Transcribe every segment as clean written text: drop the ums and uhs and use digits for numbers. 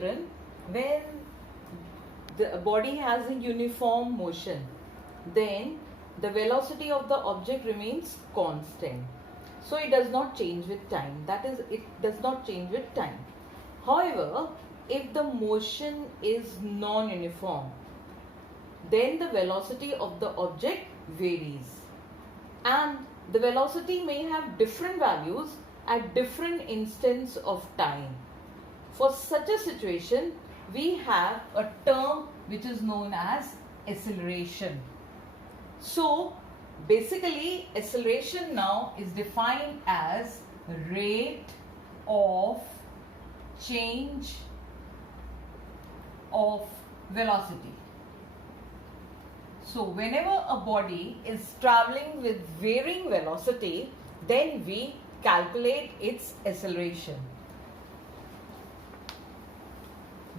children, when the body has a uniform motion, then the velocity of the object remains constant. So it does not change with time. That is, it does not change with time. However, if the motion is non-uniform, then the velocity of the object varies. And the velocity may have different values at different instants of time. For such a situation, we have a term which is known as acceleration. So, basically, acceleration now is defined as rate of change of velocity. So, whenever a body is traveling with varying velocity, then we calculate its acceleration.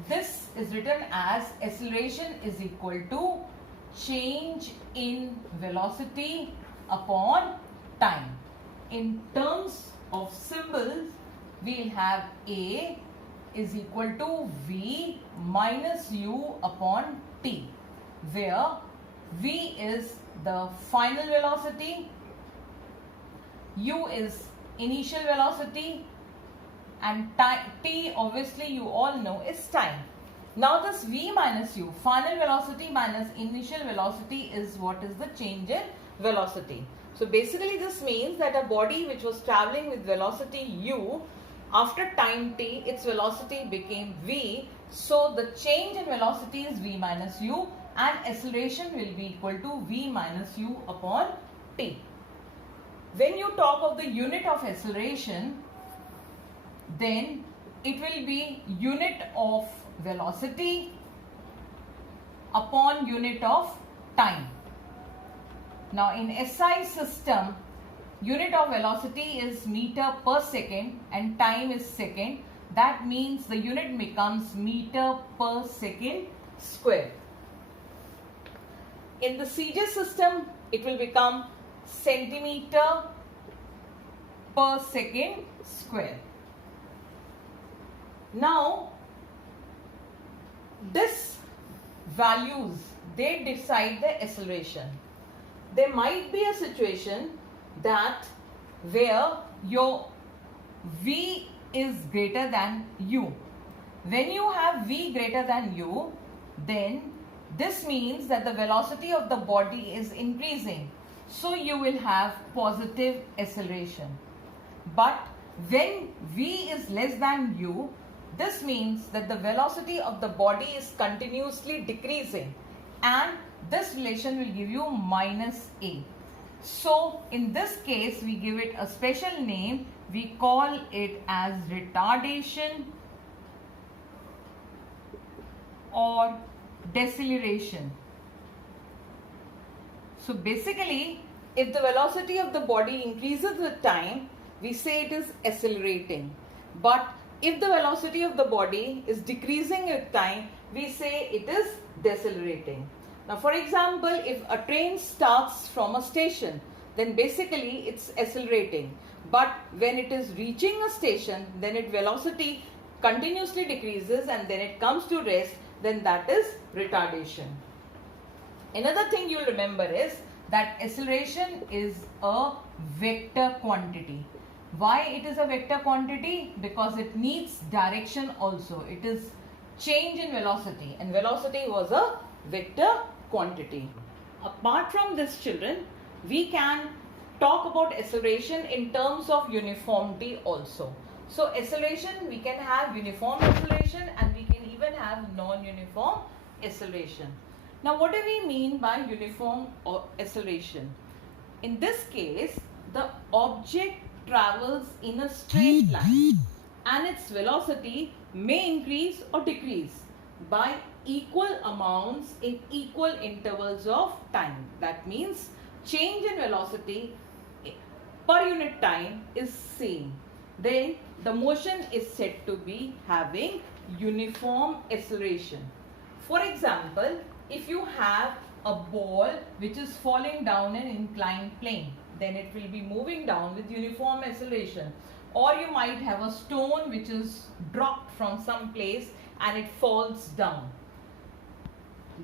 This is written as acceleration is equal to change in velocity upon time. In terms of symbols, we will have A is equal to V minus U upon T, where V is the final velocity, U is initial velocity, and T, obviously you all know, is time. Now this V minus U, final velocity minus initial velocity, is what is the change in velocity. So basically this means that a body which was traveling with velocity U, after time t, its velocity became V. So the change in velocity is V minus U, and acceleration will be equal to V minus U upon T. When you talk of the unit of acceleration, then it will be unit of velocity upon unit of time. Now in SI system, unit of velocity is meter per second and time is second. That means the unit becomes meter per second square. In the CJ system, it will become centimeter per second square. Now, this values, they decide the acceleration. There might be a situation that where your V is greater than U. When you have V greater than U, then this means that the velocity of the body is increasing. So you will have positive acceleration. But when V is less than U, this means that the velocity of the body is continuously decreasing, and this relation will give you minus A. So in this case, we give it a special name. We call it as retardation or deceleration. So basically, if the velocity of the body increases with time, we say it is accelerating. But if the velocity of the body is decreasing with time, we say it is decelerating. Now for example, if a train starts from a station, then basically it's accelerating. But when it is reaching a station, then its velocity continuously decreases and then it comes to rest, then that is retardation. Another thing you'll remember is that acceleration is a vector quantity. Why it is a vector quantity? Because it needs direction also. It is change in velocity, and velocity was a vector quantity. Apart from this, children, we can talk about acceleration in terms of uniformity also. So acceleration, we can have uniform acceleration and we can even have non-uniform acceleration. Now what do we mean by uniform acceleration? In this case, the object travels in a straight line and its velocity may increase or decrease by equal amounts in equal intervals of time. That means change in velocity per unit time is same. Then the motion is said to be having uniform acceleration. For example, if you have a ball which is falling down an inclined plane, then it will be moving down with uniform acceleration. Or you might have a stone which is dropped from some place and it falls down.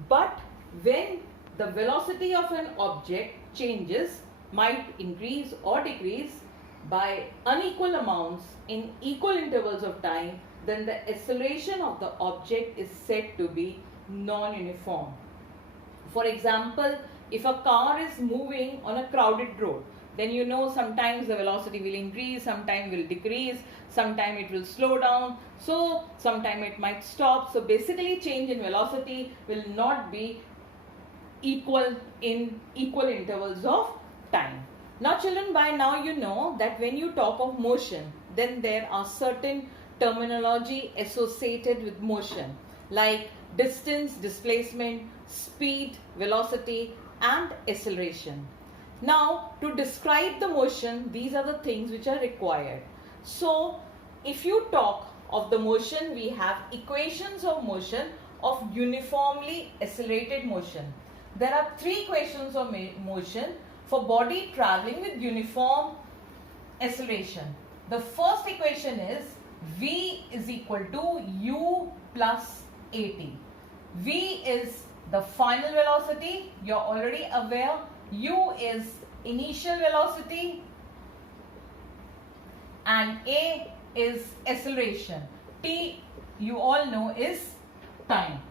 But when the velocity of an object changes, might increase or decrease by unequal amounts in equal intervals of time, then the acceleration of the object is said to be non-uniform. For example, if a car is moving on a crowded road, then you know sometimes the velocity will increase, sometimes will decrease, sometimes it will slow down, so sometimes it might stop. So basically change in velocity will not be equal in equal intervals of time. Now children, by now you know that when you talk of motion, then there are certain terminology associated with motion like distance, displacement, speed, velocity and acceleration. Now to describe the motion, these are the things which are required. So if you talk of the motion, we have equations of motion of uniformly accelerated motion. There are three equations of motion for body traveling with uniform acceleration. The first equation is V is equal to U plus AT. V is the final velocity, you are already aware. U is initial velocity and A is acceleration. T, you all know, is time.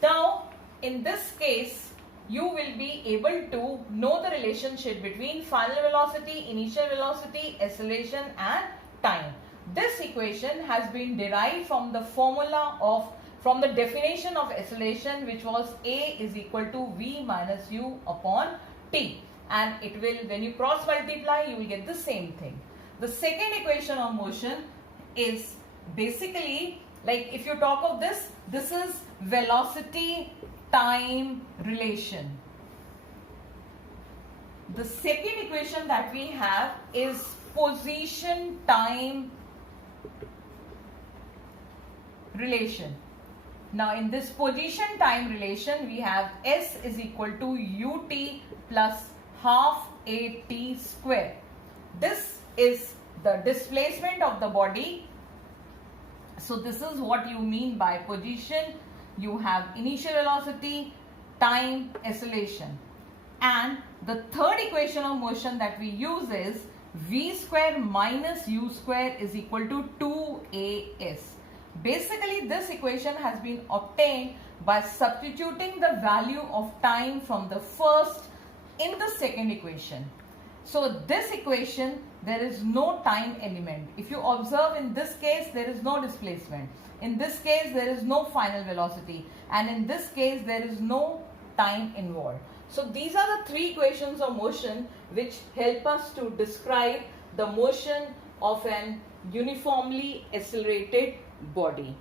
Now in this case you will be able to know the relationship between final velocity, initial velocity, acceleration and time. This equation has been derived from the definition of acceleration, which was A is equal to V minus U upon T, and it will, when you cross multiply, you will get the same thing. The second equation of motion is basically, like if you talk of this is velocity time relation. The second equation that we have is position time relation. Now in this position time relation, we have S is equal to UT plus half AT square. This is the displacement of the body. So this is what you mean by position. You have initial velocity, time, acceleration. And the third equation of motion that we use is V square minus U square is equal to 2AS. Basically this equation has been obtained by substituting the value of time from the first in the second equation. So this equation, there is no time element. If you observe, in this case there is no displacement, in this case there is no final velocity, and in this case there is no time involved. So these are the three equations of motion which help us to describe the motion of an uniformly accelerated body.